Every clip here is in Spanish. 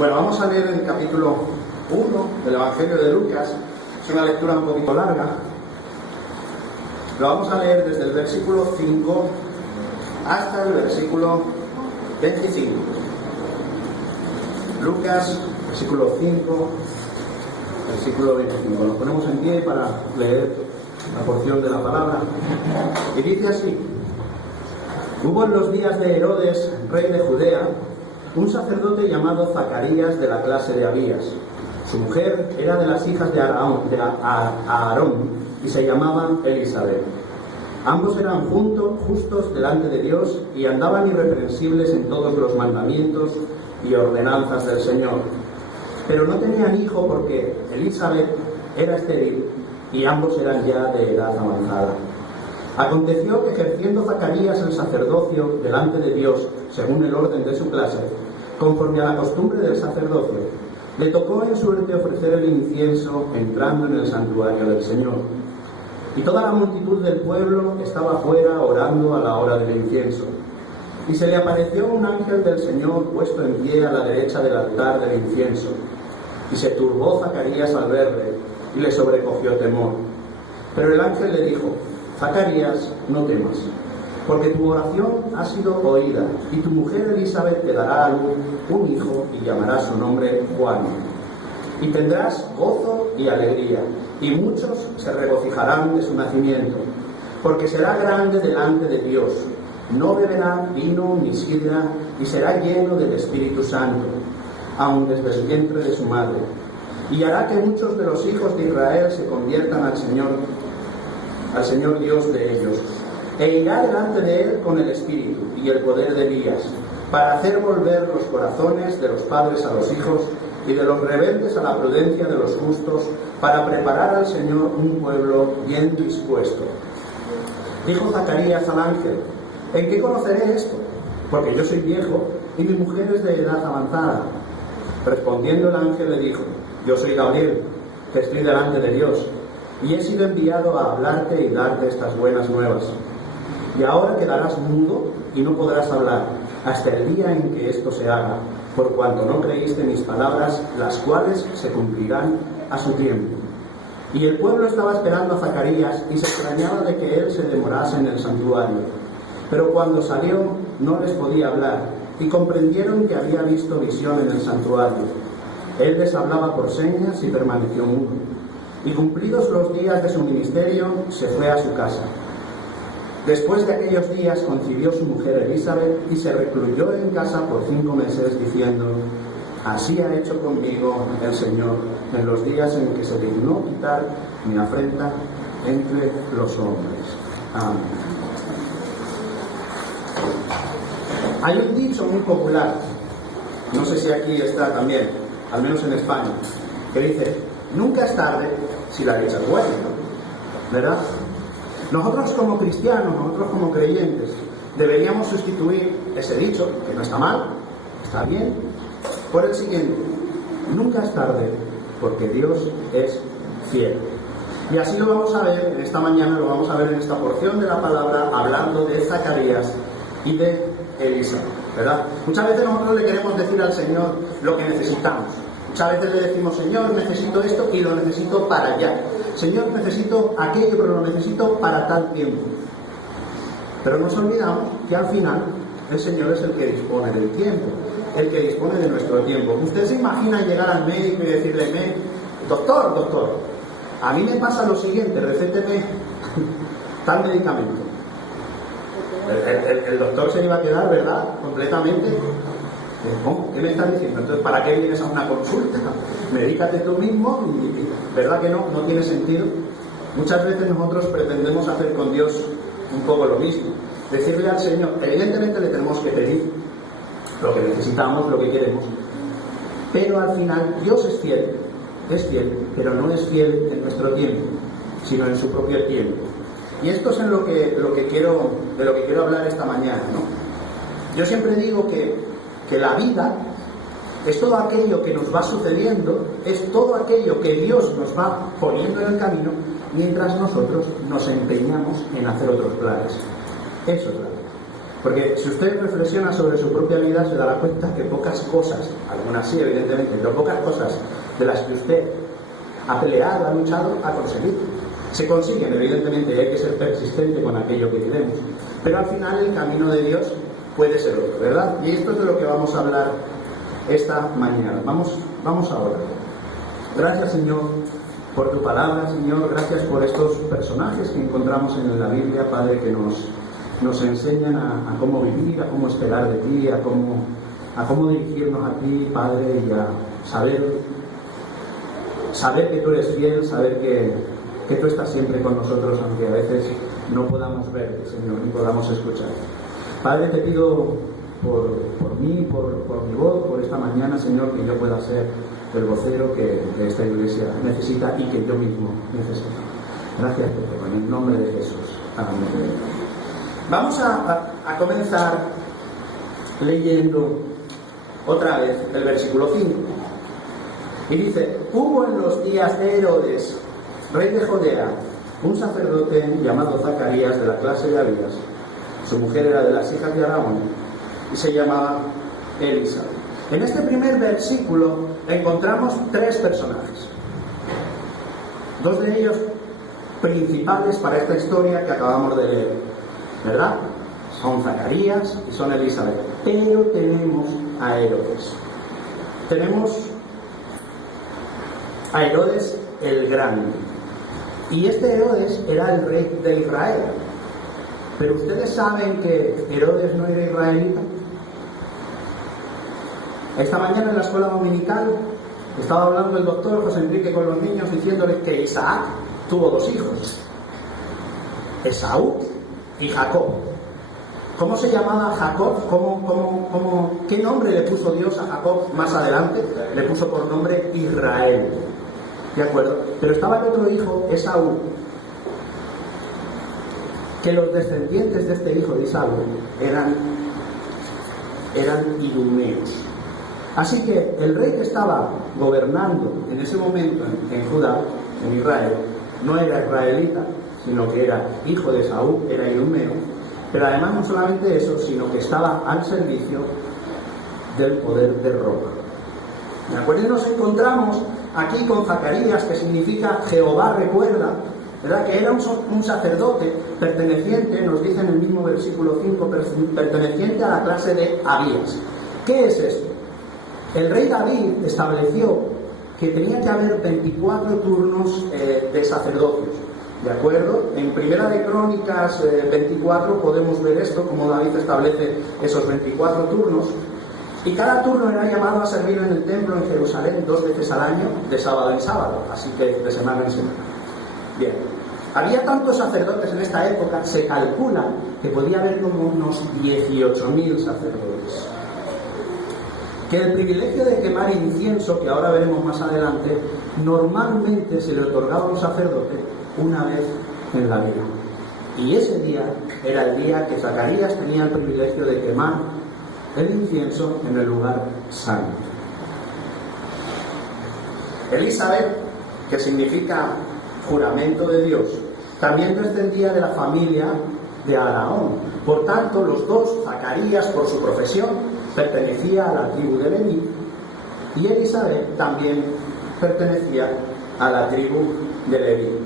Bueno, vamos a leer el capítulo 1 del Evangelio de Lucas. Es una lectura un poquito larga. Lo vamos a leer desde el versículo 5 hasta el versículo 25. Lucas, versículo 5, versículo 25. Nos ponemos en pie para leer la porción de la palabra. Y dice así: Hubo en los días de Herodes, rey de Judea, un sacerdote llamado Zacarías, de la clase de Abías. Su mujer era de las hijas de Aarón y se llamaba Elisabet. Ambos eran justos delante de Dios y andaban irreprensibles en todos los mandamientos y ordenanzas del Señor. Pero no tenían hijo porque Elisabet era estéril y ambos eran ya de edad avanzada. Aconteció que, ejerciendo Zacarías el sacerdocio delante de Dios según el orden de su clase, conforme a la costumbre del sacerdocio, le tocó en suerte ofrecer el incienso entrando en el santuario del Señor. Y toda la multitud del pueblo estaba fuera orando a la hora del incienso. Y se le apareció un ángel del Señor puesto en pie a la derecha del altar del incienso. Y se turbó Zacarías al verle, y le sobrecogió temor. Pero el ángel le dijo: Zacarías, no temas, porque tu oración ha sido oída, y tu mujer Elisabet te dará a luz un hijo y llamarás su nombre Juan. Y tendrás gozo y alegría, y muchos se regocijarán de su nacimiento, porque será grande delante de Dios. No beberá vino ni sidra, y será lleno del Espíritu Santo, aun desde el vientre de su madre. Y hará que muchos de los hijos de Israel se conviertan al Señor Dios de ellos. E irá delante de él con el Espíritu y el poder de Elías, para hacer volver los corazones de los padres a los hijos y de los rebeldes a la prudencia de los justos, para preparar al Señor un pueblo bien dispuesto. Dijo Zacarías al ángel: ¿En qué conoceré esto? Porque yo soy viejo y mi mujer es de edad avanzada. Respondiendo el ángel le dijo: Yo soy Gabriel, que estoy delante de Dios, y he sido enviado a hablarte y darte estas buenas nuevas. Y ahora quedarás mudo y no podrás hablar hasta el día en que esto se haga, por cuanto no creíste mis palabras, las cuales se cumplirán a su tiempo. Y el pueblo estaba esperando a Zacarías y se extrañaba de que él se demorase en el santuario. Pero cuando salió no les podía hablar, y comprendieron que había visto visión en el santuario. Él les hablaba por señas y permaneció mudo. Y cumplidos los días de su ministerio, se fue a su casa. Después de aquellos días concibió su mujer Elisabet y se recluyó en casa por 5 meses, diciendo: Así ha hecho conmigo el Señor en los días en que se dignó quitar mi afrenta entre los hombres. Amén. Hay un dicho muy popular, no sé si aquí está también, al menos en España, que dice: nunca es tarde si la dicha es buena, ¿verdad? Nosotros como cristianos, nosotros como creyentes, deberíamos sustituir ese dicho, que no está mal, está bien, por el siguiente: nunca es tarde, porque Dios es fiel. Y así lo vamos a ver en esta mañana, lo vamos a ver en esta porción de la palabra, hablando de Zacarías y de Elisabet, ¿verdad? Muchas veces nosotros le queremos decir al Señor lo que necesitamos. Muchas veces le decimos: Señor, necesito esto y lo necesito para allá. Señor, necesito aquello, pero lo necesito para tal tiempo. Pero nos olvidamos que al final el Señor es el que dispone del tiempo, el que dispone de nuestro tiempo. Usted se imagina llegar al médico y decirle: doctor, a mí me pasa lo siguiente, recéteme tal medicamento. El doctor se iba a quedar, ¿verdad?, completamente. ¿Cómo? ¿Qué me estás diciendo? Entonces, ¿para qué vienes a una consulta? Medícate tú mismo, y ¿verdad que no tiene sentido? Muchas veces nosotros pretendemos hacer con Dios un poco lo mismo. Decirle al Señor, evidentemente le tenemos que pedir lo que necesitamos, lo que queremos, pero al final Dios es fiel, pero no es fiel en nuestro tiempo, sino en su propio tiempo. Y esto es en lo que quiero hablar esta mañana, ¿no? Yo siempre digo que la vida es todo aquello que nos va sucediendo, es todo aquello que Dios nos va poniendo en el camino, mientras nosotros nos empeñamos en hacer otros planes. Eso es la vida. Porque si usted reflexiona sobre su propia vida, se dará cuenta que pocas cosas, algunas sí, evidentemente, pero pocas cosas de las que usted ha peleado, ha luchado, ha conseguido. Se consiguen, evidentemente, y hay que ser persistente con aquello que queremos. Pero al final el camino de Dios puede ser otro, ¿verdad? Y esto es de lo que vamos a hablar esta mañana. Vamos a orar. Gracias, Señor, por tu palabra, Señor. Gracias por estos personajes que encontramos en la Biblia, Padre, que nos enseñan a cómo vivir, a cómo esperar de ti, a cómo dirigirnos a ti, Padre, y a saber que tú eres fiel, saber que tú estás siempre con nosotros, aunque a veces no podamos verte, Señor, ni podamos escuchar. Padre, te pido por mí, por mi voz, por esta mañana, Señor, que yo pueda ser el vocero que esta iglesia necesita y que yo mismo necesito. Gracias, Pedro, en el nombre de Jesús. Amén. Vamos a comenzar leyendo otra vez el versículo 5. Y dice: hubo en los días de Herodes, rey de Judea, un sacerdote llamado Zacarías, de la clase de Abías. Su mujer era de las hijas de Aarón y se llamaba Elisabet. En este primer versículo encontramos tres personajes. Dos de ellos principales para esta historia que acabamos de leer, ¿verdad? Son Zacarías y son Elisabet. Pero tenemos a Herodes. Tenemos a Herodes el Grande. Y este Herodes era el rey de Israel. Pero ustedes saben que Herodes no era israelita. Esta mañana en la escuela dominical estaba hablando el doctor José Enrique con los niños, diciéndoles que Isaac tuvo dos hijos, Esaú y Jacob. ¿Cómo se llamaba Jacob? ¿Qué nombre le puso Dios a Jacob más adelante? Le puso por nombre Israel. ¿De acuerdo? Pero estaba el otro hijo, Esaú, que los descendientes de este hijo de Esaú eran idumeos. Así que el rey que estaba gobernando en ese momento en Judá, en Israel, no era israelita, sino que era hijo de Esaú, era idumeo. Pero además no solamente eso, sino que estaba al servicio del poder de Roma. ¿De acuerdo? Y nos encontramos aquí con Zacarías, que significa Jehová recuerda, ¿verdad? Que era un sacerdote perteneciente, nos dice en el mismo versículo 5, perteneciente a la clase de Abías. ¿Qué es esto? El rey David estableció que tenía que haber 24 turnos de sacerdocios. ¿De acuerdo? En Primera de Crónicas 24 podemos ver esto, como David establece esos 24 turnos. Y cada turno era llamado a servir en el templo en Jerusalén 2 veces al año, de sábado en sábado, así que de semana en semana. Bien, había tantos sacerdotes en esta época, se calcula que podía haber como unos 18.000 sacerdotes. Que el privilegio de quemar incienso, que ahora veremos más adelante, normalmente se le otorgaba a un sacerdote una vez en la vida. Y ese día era el día que Zacarías tenía el privilegio de quemar el incienso en el lugar santo. Elisabet, que significa juramento de Dios, también descendía de la familia de Aarón. Por tanto, los dos, Zacarías por su profesión, pertenecía a la tribu de Leví, y Elisabet también pertenecía a la tribu de Leví.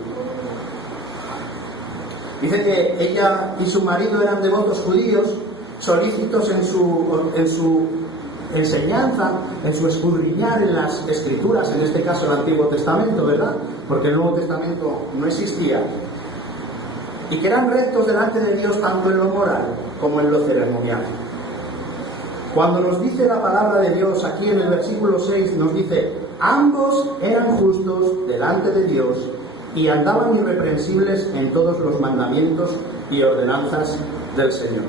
Dice que ella y su marido eran devotos judíos, solícitos en su enseñanza, en su escudriñar en las escrituras, en este caso el Antiguo Testamento, ¿verdad? Porque el Nuevo Testamento no existía. Y que eran rectos delante de Dios tanto en lo moral como en lo ceremonial. Cuando nos dice la palabra de Dios aquí en el versículo 6, nos dice: ambos eran justos delante de Dios y andaban irreprensibles en todos los mandamientos y ordenanzas del Señor.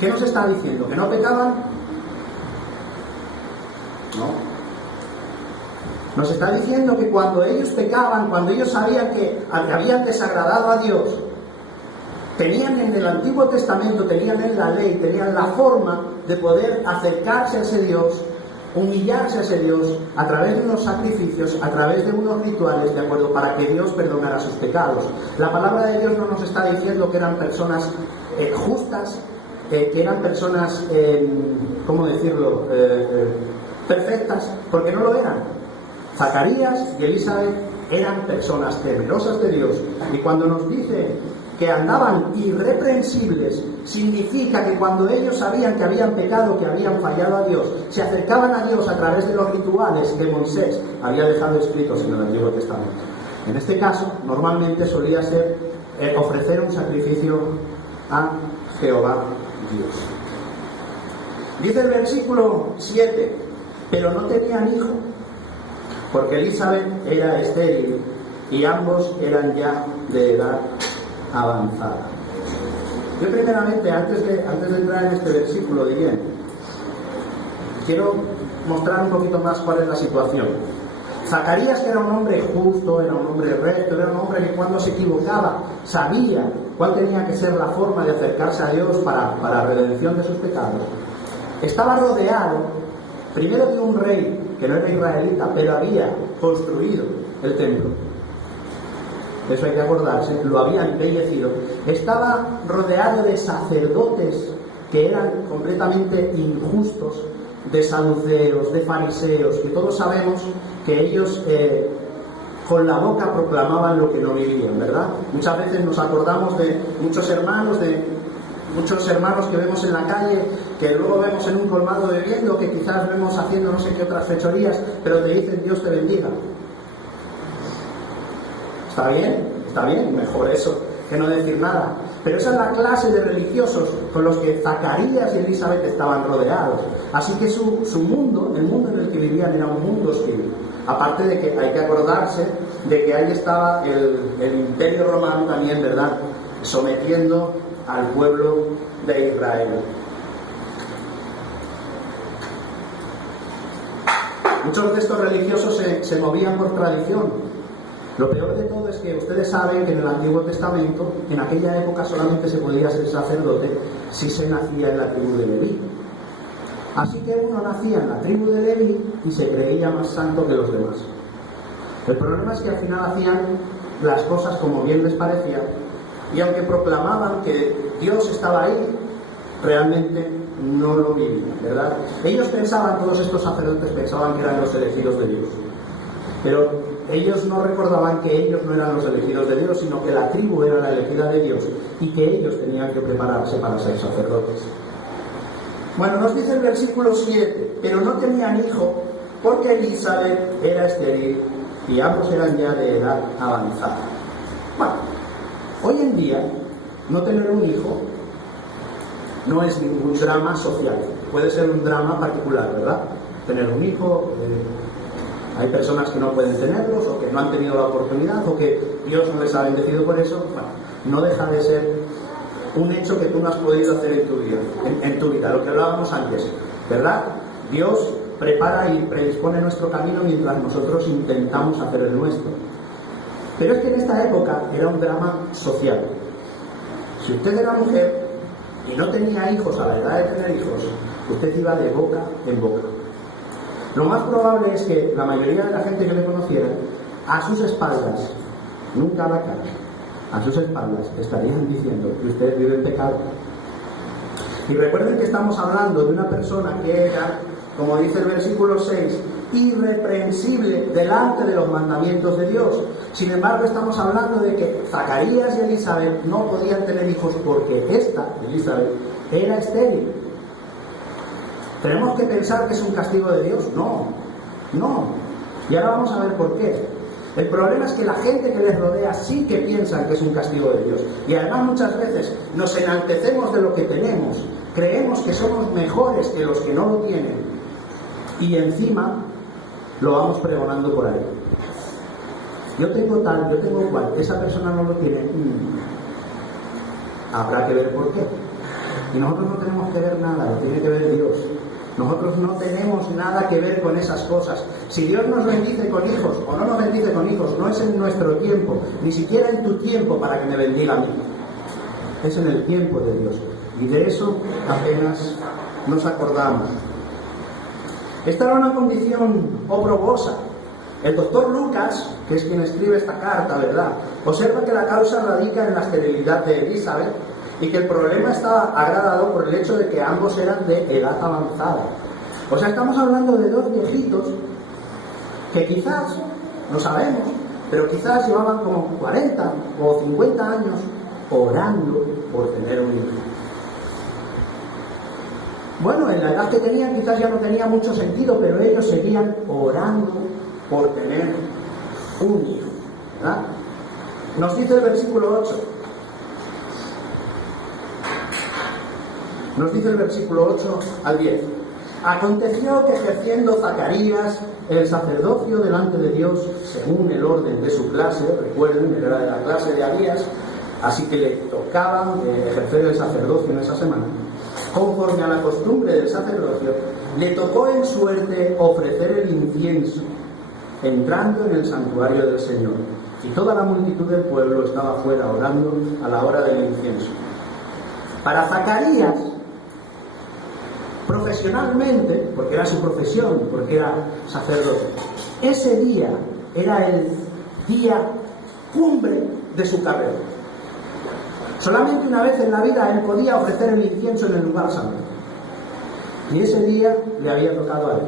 ¿Qué nos está diciendo? ¿Que no pecaban? No. Nos está diciendo que cuando ellos pecaban, cuando ellos sabían que habían desagradado a Dios, tenían en el Antiguo Testamento, tenían en la ley, tenían la forma de poder acercarse a ese Dios, humillarse a ese Dios a través de unos sacrificios, a través de unos rituales, ¿de acuerdo?, para que Dios perdonara sus pecados. La palabra de Dios no nos está diciendo que eran personas justas que eran personas, ¿cómo decirlo?, perfectas, porque no lo eran. Zacarías y Elizabeth eran personas temerosas de Dios, y cuando nos dice que andaban irreprensibles, significa que cuando ellos sabían que habían pecado, que habían fallado a Dios, se acercaban a Dios a través de los rituales que Moisés había dejado escritos en el Antiguo Testamento. En este caso, normalmente solía ser ofrecer un sacrificio a Jehová Dios. Dice el versículo 7, pero no tenían hijo, porque Elizabeth era estéril y ambos eran ya de edad avanzada. Yo primeramente, antes de entrar en este versículo, diría, quiero mostrar un poquito más cuál es la situación. Zacarías, que era un hombre justo, era un hombre recto, era un hombre que cuando se equivocaba sabía cuál tenía que ser la forma de acercarse a Dios para la redención de sus pecados, estaba rodeado primero de un rey que no era israelita, pero había construido el templo. Eso hay que acordarse, lo había embellecido. Estaba rodeado de sacerdotes que eran completamente injustos, de saduceos, de fariseos, que todos sabemos que ellos con la boca proclamaban lo que no vivían, ¿verdad? Muchas veces nos acordamos de muchos hermanos que vemos en la calle, que luego vemos en un colmado bebiendo, que quizás vemos haciendo no sé qué otras fechorías, pero te dicen Dios te bendiga. Está bien, mejor eso que no decir nada. Pero esa es la clase de religiosos con los que Zacarías y Elizabeth estaban rodeados. Así que su mundo, el mundo en el que vivían, era un mundo hostil. Aparte de que hay que acordarse de que ahí estaba el Imperio Romano también, ¿verdad?, sometiendo al pueblo de Israel. Muchos de estos religiosos se movían por tradición. Lo peor de todo es que ustedes saben que en el Antiguo Testamento, en aquella época solamente se podía ser sacerdote si se nacía en la tribu de Leví. Así que uno nacía en la tribu de Leví y se creía más santo que los demás. El problema es que al final hacían las cosas como bien les parecía, y aunque proclamaban que Dios estaba ahí, realmente no lo vivían, ¿verdad? Ellos pensaban, todos estos sacerdotes pensaban que eran los elegidos de Dios, pero ellos no recordaban que ellos no eran los elegidos de Dios, sino que la tribu era la elegida de Dios y que ellos tenían que prepararse para ser sacerdotes. Bueno, nos dice el versículo 7, pero no tenían hijo porque Elizabeth era estéril y ambos eran ya de edad avanzada. Bueno, hoy en día no tener un hijo no es ningún drama social. Puede ser un drama particular, ¿verdad? Tener un hijo, hay personas que no pueden tenerlos o que no han tenido la oportunidad o que Dios no les ha bendecido por eso. Bueno, no deja de ser un hecho que tú no has podido hacer en tu vida, lo que hablábamos antes, ¿verdad? Dios prepara y predispone nuestro camino mientras nosotros intentamos hacer el nuestro. Pero es que en esta época era un drama social. Si usted era mujer y no tenía hijos a la edad de tener hijos, usted iba de boca en boca. Lo más probable es que la mayoría de la gente que le conociera, a sus espaldas, nunca a la cara, a sus espaldas estarían diciendo que usted vive en pecado. Y recuerden que estamos hablando de una persona que era, como dice el versículo 6, irreprensible delante de los mandamientos de Dios. Sin embargo, estamos hablando de que Zacarías y Elizabeth no podían tener hijos porque esta, Elizabeth, era estéril. ¿Tenemos que pensar que es un castigo de Dios? No. Y ahora vamos a ver por qué. El problema es que la gente que les rodea sí que piensa que es un castigo de Dios. Y además muchas veces nos enaltecemos de lo que tenemos. Creemos que somos mejores que los que no lo tienen. Y encima lo vamos pregonando por ahí. Yo tengo tal, yo tengo cual, esa persona no lo tiene. Habrá que ver por qué. Y nosotros no tenemos que ver nada, lo tiene que ver Dios. Nosotros no tenemos nada que ver con esas cosas. Si Dios nos bendice con hijos o no nos bendice con hijos, no es en nuestro tiempo, ni siquiera en tu tiempo para que me bendiga a mí. Es en el tiempo de Dios. Y de eso apenas nos acordamos. Esta era una condición oprobosa. El doctor Lucas, que es quien escribe esta carta, ¿verdad?, observa que la causa radica en la esterilidad de Elizabeth y que el problema estaba agravado por el hecho de que ambos eran de edad avanzada. O sea, estamos hablando de dos viejitos que quizás, no sabemos, pero quizás llevaban como 40 o 50 años orando por tener un hijo. Bueno, en la edad que tenían quizás ya no tenía mucho sentido, pero ellos seguían orando por tener un hijo, ¿verdad? Nos dice el versículo 8. Nos dice el versículo 8 al 10. Aconteció que ejerciendo Zacarías el sacerdocio delante de Dios, según el orden de su clase, recuerden, era de la clase de Abías, así que le tocaba ejercer el sacerdocio en esa semana. Conforme a la costumbre del sacerdocio, le tocó en suerte ofrecer el incienso, entrando en el santuario del Señor. Y toda la multitud del pueblo estaba fuera orando a la hora del incienso. Para Zacarías, profesionalmente, porque era su profesión, porque era sacerdote, ese día era el día cumbre de su carrera. Solamente una vez en la vida él podía ofrecer el incienso en el lugar santo. Y ese día le había tocado a él.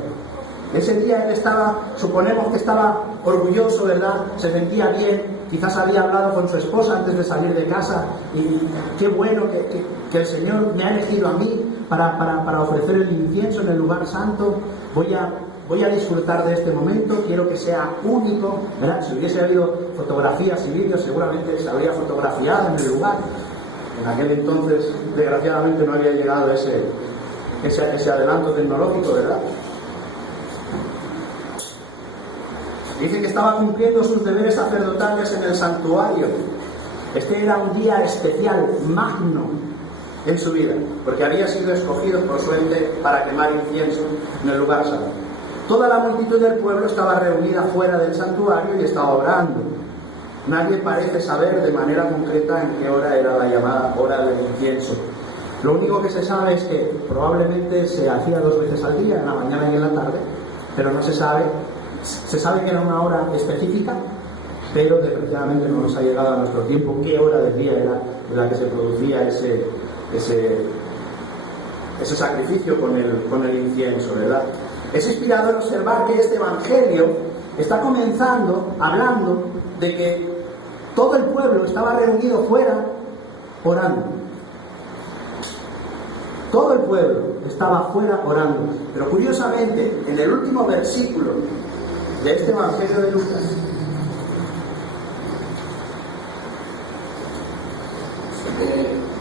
Ese día él estaba, suponemos que estaba orgulloso, ¿verdad? Se sentía bien, quizás había hablado con su esposa antes de salir de casa y qué bueno que el Señor me ha elegido a mí para ofrecer el incienso en el lugar santo. Voy a disfrutar de este momento, quiero que sea único, ¿verdad? Si hubiese habido fotografías y vídeos, seguramente se habría fotografiado en el lugar. En aquel entonces, desgraciadamente, no había llegado ese adelanto tecnológico, ¿verdad? Dice que estaba cumpliendo sus deberes sacerdotales en el santuario. Este era un día especial, magno, en su vida, porque había sido escogido por su ente para quemar incienso en el lugar santo. Toda la multitud del pueblo estaba reunida fuera del santuario y estaba orando. Nadie parece saber de manera concreta en qué hora era la llamada hora del incienso. Lo único que se sabe es que probablemente se hacía 2 veces al día, en la mañana y en la tarde, pero no se sabe. Se sabe que era una hora específica, pero desgraciadamente no nos ha llegado a nuestro tiempo qué hora del día era en la que se producía ese sacrificio con el incienso, ¿verdad? Es inspirador observar que este evangelio está comenzando hablando de que todo el pueblo estaba reunido fuera orando. Todo el pueblo estaba fuera orando. Pero curiosamente, en el último versículo de este evangelio de Lucas,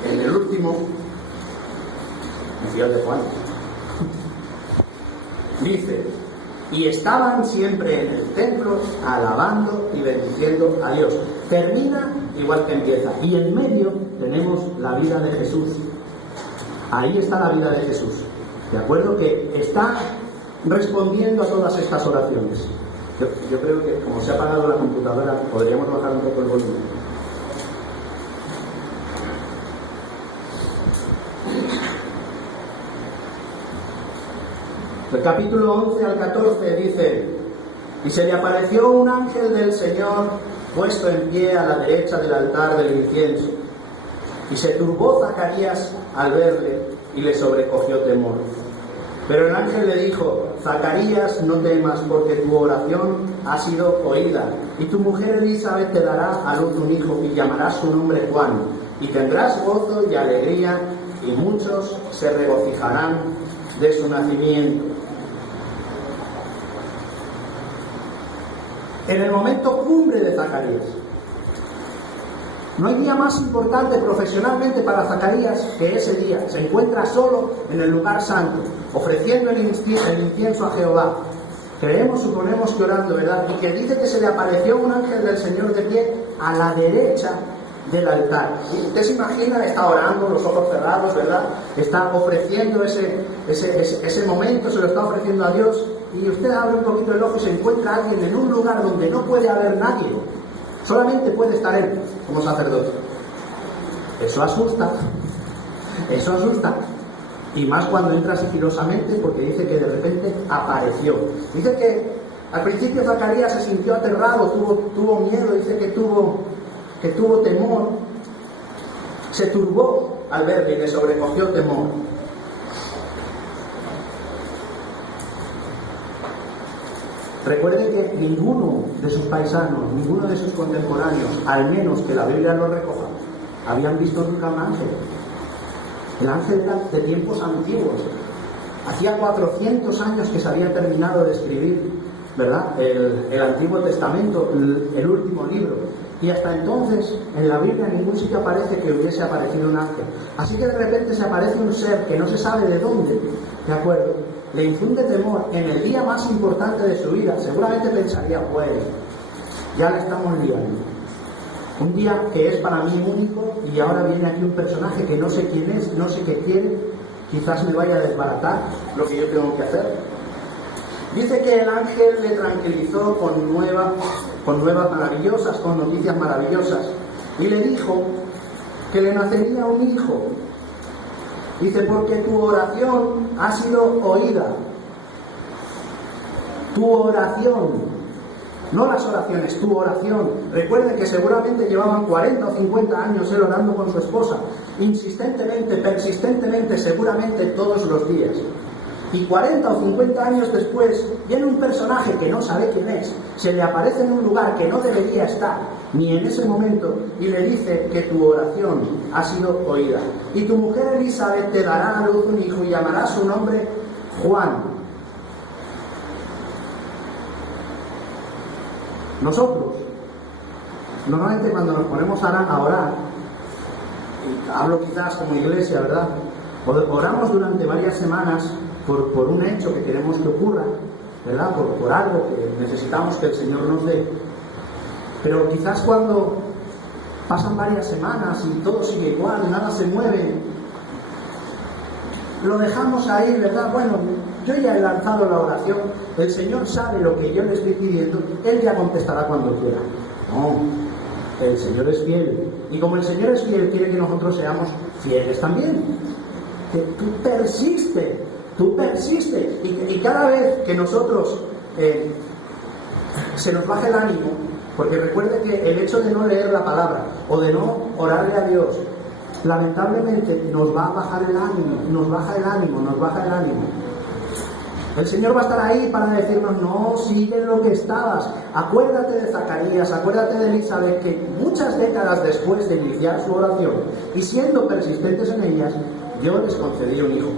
en el último, de Juan, dice: y estaban siempre en el templo alabando y bendiciendo a Dios. Termina igual que empieza, y en medio tenemos la vida de Jesús. Ahí está la vida de Jesús, ¿de acuerdo? Que está respondiendo a todas estas oraciones. Yo creo que como se ha apagado la computadora, podríamos bajar un poco el volumen. El capítulo 11 al 14 dice: y se le apareció un ángel del Señor puesto en pie a la derecha del altar del incienso. Y se turbó Zacarías al verle y le sobrecogió temor. Pero el ángel le dijo: Zacarías, no temas, porque tu oración ha sido oída, y tu mujer Elizabeth te dará a luz un hijo y llamarás su nombre Juan, y tendrás gozo y alegría, y muchos se regocijarán de su nacimiento. En el momento cumbre de Zacarías, no hay día más importante profesionalmente para Zacarías que ese día. Se encuentra solo en el lugar santo, ofreciendo el incienso a Jehová. Creemos, suponemos que orando, ¿verdad? Y que dice que se le apareció un ángel del Señor de pie a la derecha del altar. Y usted se imagina, está orando, los ojos cerrados, ¿verdad? Está ofreciendo ese momento, se lo está ofreciendo a Dios, y usted abre un poquito el ojo y se encuentra a alguien en un lugar donde no puede haber nadie. Solamente puede estar él como sacerdote. Eso asusta. Eso asusta. Y más cuando entra sigilosamente, porque dice que de repente apareció. Dice que al principio Zacarías se sintió aterrado, tuvo miedo, dice que tuvo temor, se turbó. al verle y le sobrecogió temor. Recuerde que ninguno de sus paisanos, ninguno de sus contemporáneos, al menos que la Biblia lo recoja, habían visto nunca un ángel. El ángel era de tiempos antiguos. Hacía 400 años que se había terminado de escribir, ¿verdad?, el Antiguo Testamento, el último libro. Y hasta entonces, en la Biblia, en ningún sitio aparece que hubiese aparecido un ángel. Así que de repente se aparece un ser que no se sabe de dónde, ¿de acuerdo?, le infunde temor en el día más importante de su vida. Seguramente pensaría, pues, ya la estamos liando. Un día que es para mí único y ahora viene aquí un personaje que no sé quién es, no sé qué quiere, quizás me vaya a desbaratar lo que yo tengo que hacer. Dice que el ángel le tranquilizó con nuevas maravillosas, con noticias maravillosas, y le dijo que le nacería un hijo. Dice, porque tu oración ha sido oída. Tu oración, no las oraciones, tu oración. Recuerden que seguramente llevaban 40 o 50 años él orando con su esposa, insistentemente, persistentemente, seguramente todos los días. Y 40 o 50 años después, viene un personaje que no sabe quién es, se le aparece en un lugar que no debería estar, ni en ese momento, y le dice que tu oración ha sido oída. Y tu mujer Elizabeth te dará a luz un hijo y llamará su nombre Juan. Nosotros, normalmente cuando nos ponemos a orar, y hablo quizás como iglesia, ¿verdad?, oramos durante varias semanas por un hecho que queremos que ocurra, ¿verdad?, por algo que necesitamos que el Señor nos dé. Pero quizás cuando pasan varias semanas y todo sigue igual, nada se mueve, lo dejamos ahí, ¿verdad? Bueno, yo ya he lanzado la oración, el Señor sabe lo que yo le estoy pidiendo, Él ya contestará cuando quiera. No, el Señor es fiel. Y como el Señor es fiel, quiere que nosotros seamos fieles también. Que tú persistes. Y cada vez que nosotros se nos baje el ánimo, porque recuerde que el hecho de no leer la palabra o de no orarle a Dios, lamentablemente nos va a bajar el ánimo, nos baja el ánimo. El Señor va a estar ahí para decirnos, no, sigue en lo que estabas. Acuérdate de Zacarías, acuérdate de Elizabeth, que muchas décadas después de iniciar su oración y siendo persistentes en ellas, Dios les concedió un hijo.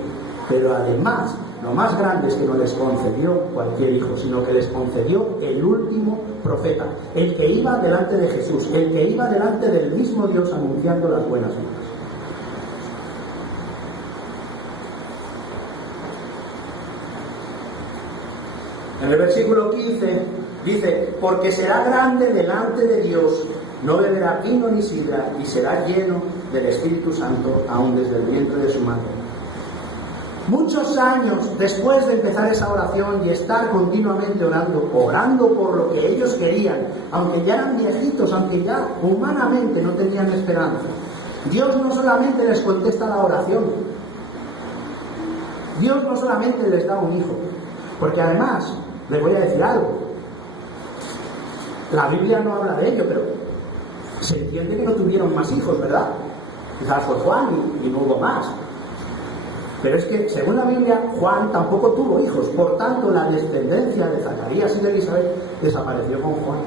Pero además, lo más grande es que no les concedió cualquier hijo, sino que les concedió el último profeta, el que iba delante de Jesús, el que iba delante del mismo Dios anunciando las buenas nuevas. En el versículo 15 dice, porque será grande delante de Dios, no beberá vino ni sidra, y será lleno del Espíritu Santo aún desde el vientre de su madre. Muchos años después de empezar esa oración y estar continuamente orando por lo que ellos querían, aunque ya eran viejitos, aunque ya humanamente no tenían esperanza, Dios no solamente les contesta la oración, Dios no solamente les da un hijo, porque además, les voy a decir algo, la Biblia no habla de ello, pero se entiende que no tuvieron más hijos, ¿verdad? Quizás fue Juan y no hubo más. Pero es que, según la Biblia, Juan tampoco tuvo hijos. Por tanto, la descendencia de Zacarías y de Elizabeth desapareció con Juan.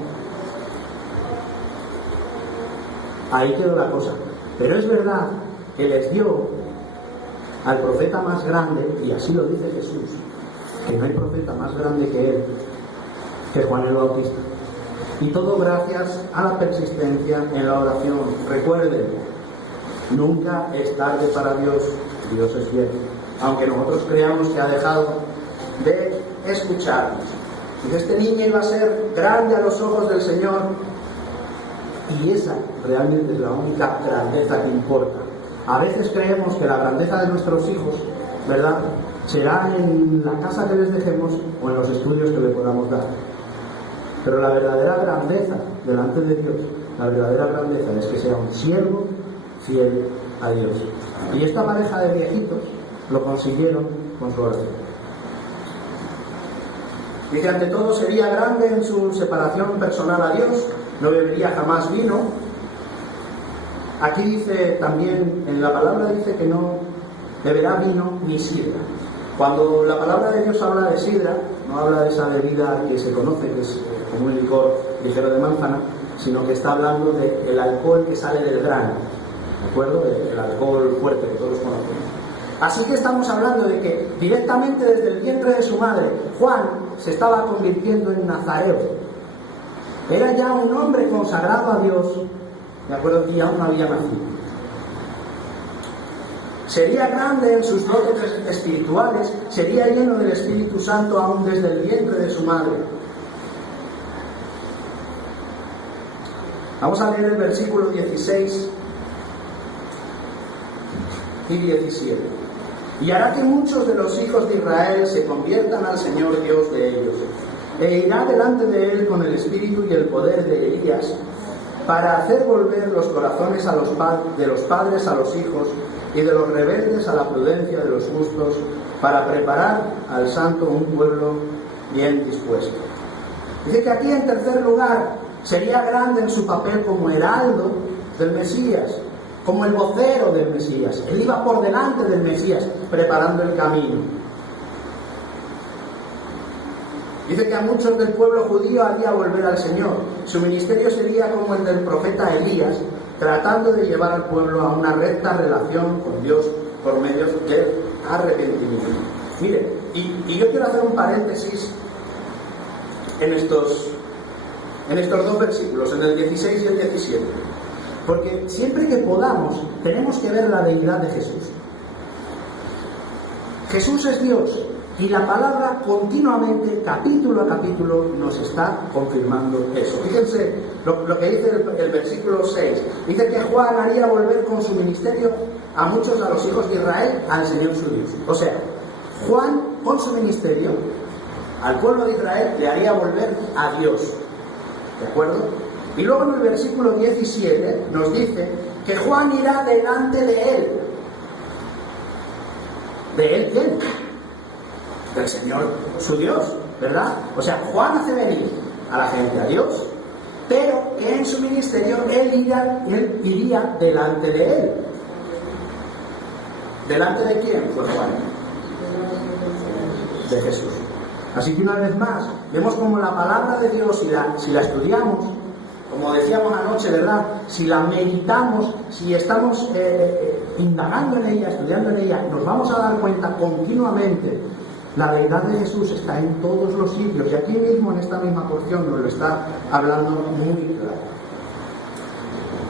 Ahí quedó la cosa. Pero es verdad que les dio al profeta más grande, y así lo dice Jesús, que no hay profeta más grande que él, que Juan el Bautista. Y todo gracias a la persistencia en la oración. Recuerden, nunca es tarde para Dios. Dios es fiel, aunque nosotros creamos que ha dejado de escucharnos. Y este niño iba a ser grande a los ojos del Señor, y esa realmente es la única grandeza que importa. A veces creemos que la grandeza de nuestros hijos, ¿verdad?, será en la casa que les dejemos o en los estudios que le podamos dar. Pero la verdadera grandeza delante de Dios, la verdadera grandeza es que sea un siervo fiel a Dios. Y esta pareja de viejitos lo consiguieron con su oración. Dice, ante todo sería grande en su separación personal a Dios, no bebería jamás vino, Aquí dice también, en la palabra dice que no beberá vino ni sidra. Cuando la palabra de Dios habla de sidra, no habla de esa bebida que se conoce, que es como un licor ligero de manzana, sino que está hablando del alcohol que sale del grano, ¿de acuerdo? El alcohol fuerte que todos conocemos. Así que estamos hablando de que directamente desde el vientre de su madre, Juan se estaba convirtiendo en nazareo. Era ya un hombre consagrado a Dios, ¿de acuerdo? Y aún no había nacido. Sería grande en sus dotes espirituales, sería lleno del Espíritu Santo aún desde el vientre de su madre. Vamos a leer el versículo 16 y 17. Y hará que muchos de los hijos de Israel se conviertan al Señor Dios de ellos, e irá delante de él con el espíritu y el poder de Elías, para hacer volver los corazones de los padres a los hijos, y de los rebeldes a la prudencia de los justos, para preparar al santo un pueblo bien dispuesto. Dice que aquí, en tercer lugar, sería grande en su papel como heraldo del Mesías, como el vocero del Mesías. Él iba por delante del Mesías, preparando el camino. Dice que a muchos del pueblo judío haría volver al Señor. Su ministerio sería como el del profeta Elías, tratando de llevar al pueblo a una recta relación con Dios por medio del arrepentimiento. Mire, y yo quiero hacer un paréntesis en estos dos versículos, en el 16 y el 17. Porque siempre que podamos, tenemos que ver la deidad de Jesús. Jesús es Dios, y la palabra continuamente, capítulo a capítulo, nos está confirmando eso. Fíjense lo que dice el versículo 6. Dice que Juan haría volver con su ministerio a muchos a los hijos de Israel al Señor su Dios. O sea, Juan con su ministerio al pueblo de Israel le haría volver a Dios. ¿De acuerdo? Y luego en el versículo 17 nos dice que Juan irá delante de él. ¿De él quién? Del Señor su Dios, ¿verdad? O sea, Juan hace venir a la gente a Dios, pero en su ministerio él iría delante de él. ¿Delante de quién fue Juan? De Jesús. Así que una vez más, vemos como la palabra de Dios, si la estudiamos, como decíamos anoche, ¿verdad? Si la meditamos, si estamos indagando en ella, estudiando en ella, nos vamos a dar cuenta continuamente. La deidad de Jesús está en todos los sitios, y aquí mismo, en esta misma porción, nos lo está hablando muy claro.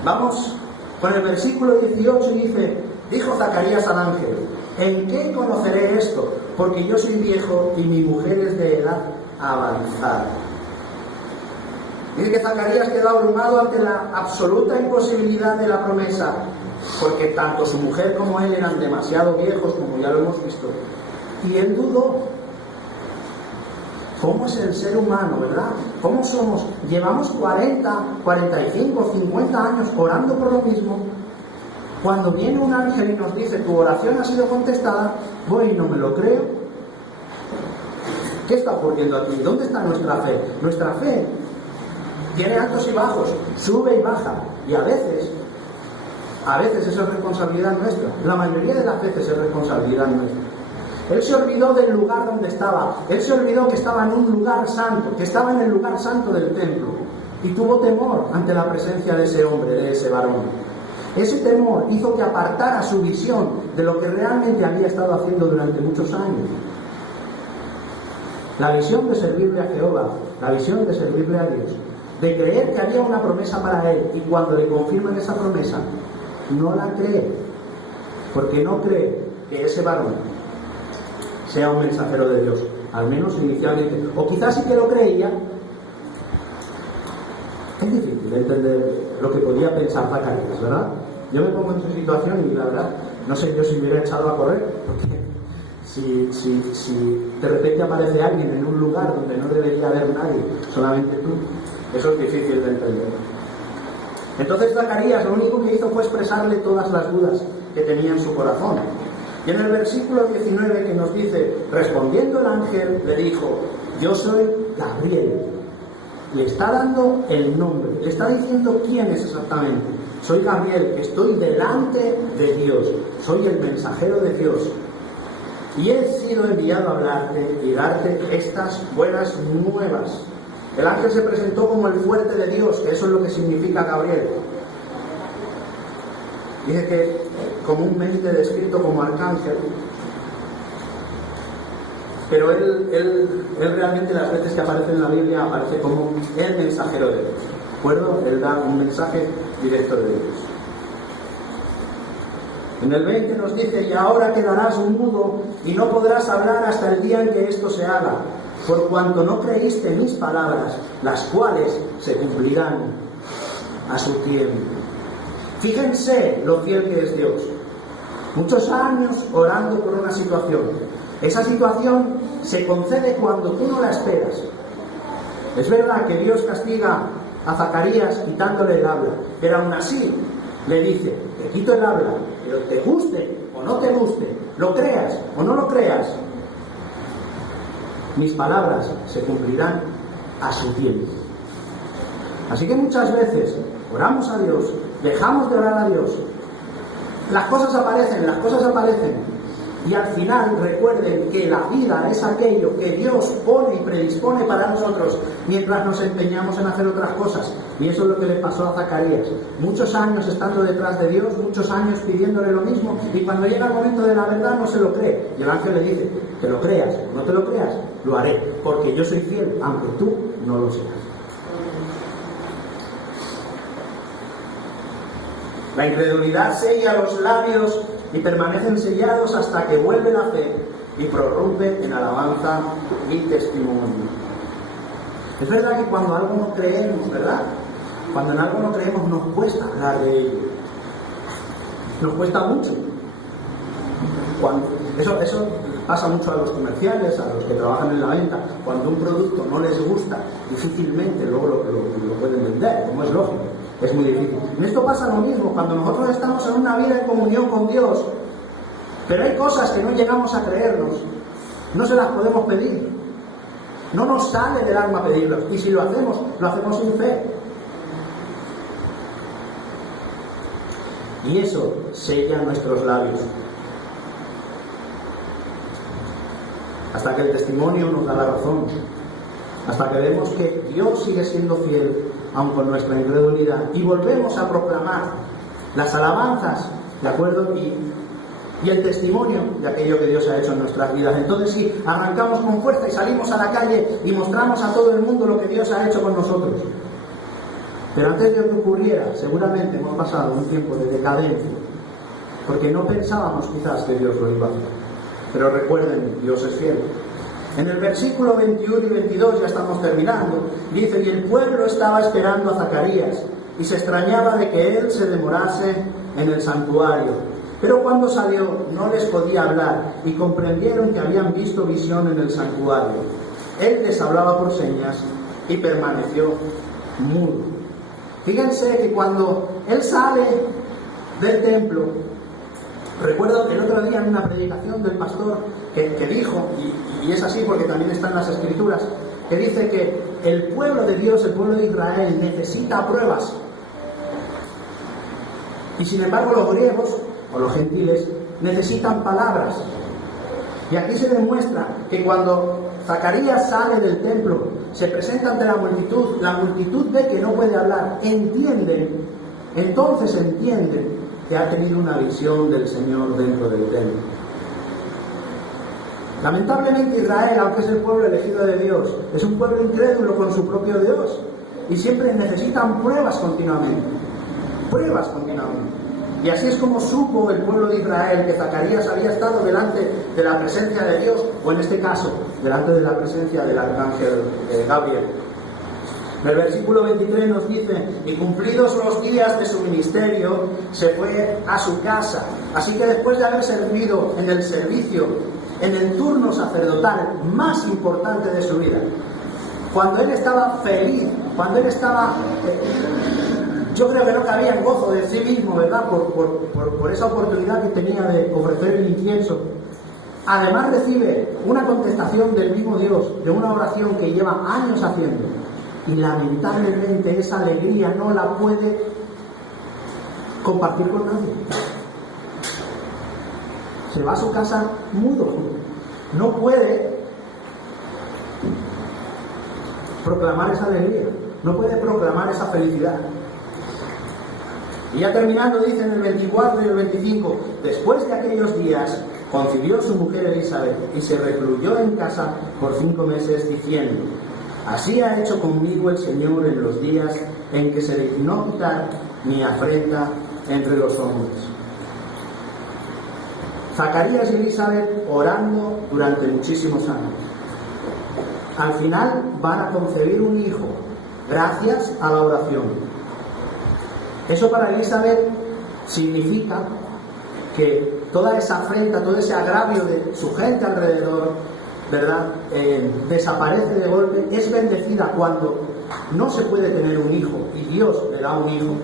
Vamos con el versículo 18, y dijo Zacarías al ángel: ¿en qué conoceré esto? Porque yo soy viejo y mi mujer es de edad avanzada. Dice que Zacarías quedó abrumado ante la absoluta imposibilidad de la promesa, porque tanto su mujer como él eran demasiado viejos, como ya lo hemos visto. Y él dudó. ¿Cómo es el ser humano, verdad? ¿Cómo somos? Llevamos 40, 45, 50 años orando por lo mismo. Cuando viene un ángel y nos dice: tu oración ha sido contestada, voy y no me lo creo. ¿Qué está ocurriendo aquí? ¿Dónde está nuestra fe? Nuestra fe tiene altos y bajos, sube y baja. Y a veces eso es responsabilidad nuestra. La mayoría de las veces es responsabilidad nuestra. Él se olvidó del lugar donde estaba. Él se olvidó que estaba en un lugar santo, que estaba en el lugar santo del templo. Y tuvo temor ante la presencia de ese hombre, de ese varón. Ese temor hizo que apartara su visión de lo que realmente había estado haciendo durante muchos años. La visión de servirle a Jehová, la visión de servirle a Dios, de creer que había una promesa para él, y cuando le confirman esa promesa, no la cree, porque no cree que ese varón sea un mensajero de Dios, al menos inicialmente. O quizás sí que lo creía. Es difícil entender lo que podía pensar Zacarías, ¿verdad? Yo me pongo en su situación y la verdad, no sé yo si me hubiera echado a correr, porque si de repente aparece alguien en un lugar donde no debería haber nadie, solamente tú, eso es difícil de entender. Entonces Zacarías lo único que hizo fue expresarle todas las dudas que tenía en su corazón. Y en el versículo 19, que nos dice: respondiendo el ángel le dijo: yo soy Gabriel. Le está dando el nombre, le está diciendo quién es exactamente. soy Gabriel, que estoy delante de Dios, soy el mensajero de Dios. Y he sido enviado a hablarte y darte estas buenas nuevas. El ángel se presentó como el fuerte de Dios, que eso es lo que significa Gabriel. Dice que comúnmente descrito como arcángel, pero él realmente las veces que aparece en la Biblia aparece como el mensajero de Dios. ¿De acuerdo? Él da un mensaje directo de Dios. En el 20 nos dice: y ahora quedarás mudo y no podrás hablar hasta el día en que esto se haga, por cuanto no creíste mis palabras, las cuales se cumplirán a su tiempo. Fíjense lo fiel que es Dios. Muchos años orando por una situación. Esa situación se concede cuando tú no la esperas. Es verdad que Dios castiga a Zacarías quitándole el habla, pero aún así le dice: te quito el habla, pero te guste o no te guste, lo creas o no lo creas, mis palabras se cumplirán a su tiempo. Así que muchas veces oramos a Dios, dejamos de orar a Dios, las cosas aparecen, y al final recuerden que la vida es aquello que Dios pone y predispone para nosotros mientras nos empeñamos en hacer otras cosas. Y eso es lo que le pasó a Zacarías. Muchos años estando detrás de Dios, muchos años pidiéndole lo mismo, y cuando llega el momento de la verdad no se lo cree. Y el ángel le dice: te lo creas o no te lo creas, lo haré, porque yo soy fiel, aunque tú no lo seas. La incredulidad sella los labios y permanecen sellados hasta que vuelve la fe y prorrumpe en alabanza y testimonio. Es verdad que cuando algo no creemos, ¿verdad? Cuando en algo no creemos nos cuesta hablar de ello. Nos cuesta mucho. Eso pasa mucho a los comerciales, a los que trabajan en la venta. Cuando un producto no les gusta, difícilmente luego lo pueden vender, como es lógico. Es muy difícil. En esto pasa lo mismo, cuando nosotros estamos en una vida de comunión con Dios, pero hay cosas que no llegamos a creernos, no se las podemos pedir. No nos sale del alma pedirlas, y si lo hacemos sin fe. Y eso sella nuestros labios. Hasta que el testimonio nos da la razón. Hasta que vemos que Dios sigue siendo fiel, aun con nuestra incredulidad, y volvemos a proclamar las alabanzas, ¿de acuerdo? Y el testimonio de aquello que Dios ha hecho en nuestras vidas. Entonces sí, arrancamos con fuerza y salimos a la calle y mostramos a todo el mundo lo que Dios ha hecho con nosotros. Pero antes de que ocurriera, seguramente hemos pasado un tiempo de decadencia, porque no pensábamos quizás que Dios lo iba a hacer. Pero recuerden, Dios es fiel. En el versículo 21 y 22, ya estamos terminando, dice: y el pueblo estaba esperando a Zacarías, y se extrañaba de que él se demorase en el santuario. Pero cuando salió, no les podía hablar, y comprendieron que habían visto visión en el santuario. Él les hablaba por señas, y permaneció mudo. Fíjense que cuando él sale del templo, recuerdo el otro día en una predicación del pastor que dijo, y es así porque también está en las Escrituras, que dice que el pueblo de Dios, el pueblo de Israel, necesita pruebas. Y sin embargo los griegos, o los gentiles, necesitan palabras. Y aquí se demuestra que cuando Zacarías sale del templo, se presenta ante la multitud ve que no puede hablar, entonces entienden que ha tenido una visión del Señor dentro del templo. Lamentablemente Israel, aunque es el pueblo elegido de Dios, es un pueblo incrédulo con su propio Dios, y siempre necesitan pruebas continuamente. Y así es como supo el pueblo de Israel que Zacarías había estado delante de la presencia de Dios, o en este caso, delante de la presencia del arcángel Gabriel. En el versículo 23 nos dice: y cumplidos los días de su ministerio, se fue a su casa. Así que después de haber servido en el servicio, en el turno sacerdotal más importante de su vida, cuando él estaba feliz, cuando él estaba... yo creo que no cabía en gozo de sí mismo, ¿verdad? Por esa oportunidad que tenía de ofrecer el incienso. Además recibe una contestación del mismo Dios, de una oración que lleva años haciendo. Y lamentablemente esa alegría no la puede compartir con nadie. Se va a su casa mudo. No puede proclamar esa alegría, no puede proclamar esa felicidad. Y ya terminando, dice en el 24 y el 25, después de aquellos días concibió su mujer Elizabeth y se recluyó en casa por 5 meses, diciendo: así ha hecho conmigo el Señor en los días en que se dignó quitar mi afrenta entre los hombres. Zacarías y Elizabeth orando durante muchísimos años. Al final van a concebir un hijo, gracias a la oración. Eso para Elizabeth significa que toda esa afrenta, todo ese agravio de su gente alrededor, ¿verdad?, desaparece de golpe. Es bendecida cuando no se puede tener un hijo y Dios le da un hijo,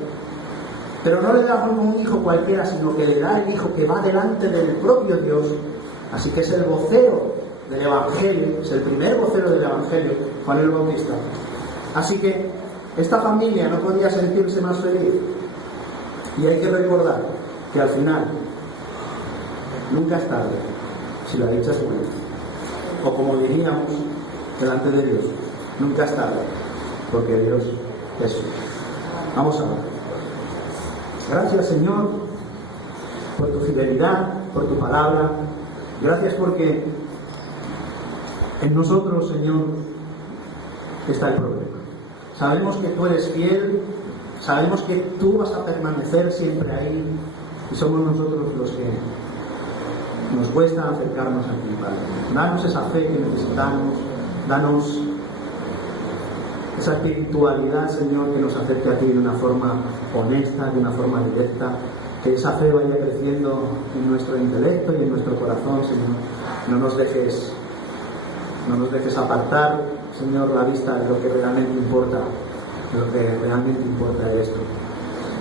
pero no le da un hijo cualquiera, sino que le da el hijo que va delante del propio Dios. Así que es el vocero del Evangelio, es el primer vocero del Evangelio, Juan el Bautista. Así que esta familia no podía sentirse más feliz. Y hay que recordar que al final nunca es tarde si la dicha es buena. O como diríamos delante de Dios, nunca es tarde, porque Dios es fiel. Vamos a ver. Gracias, Señor, por tu fidelidad, por tu palabra. Gracias porque en nosotros, Señor, está el problema. Sabemos que tú eres fiel, sabemos que tú vas a permanecer siempre ahí, y somos nosotros los que nos cuesta acercarnos a ti, Padre. Danos esa fe que necesitamos, danos esa espiritualidad, Señor, que nos acerque a ti de una forma honesta, de una forma directa, que esa fe vaya creciendo en nuestro intelecto y en nuestro corazón, Señor. No nos dejes apartar, Señor, la vista de lo que realmente importa, es esto.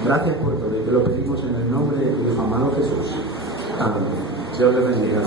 Gracias por todo y te lo pedimos en el nombre de tu Hijo amado Jesús. Amén. Dios les bendiga.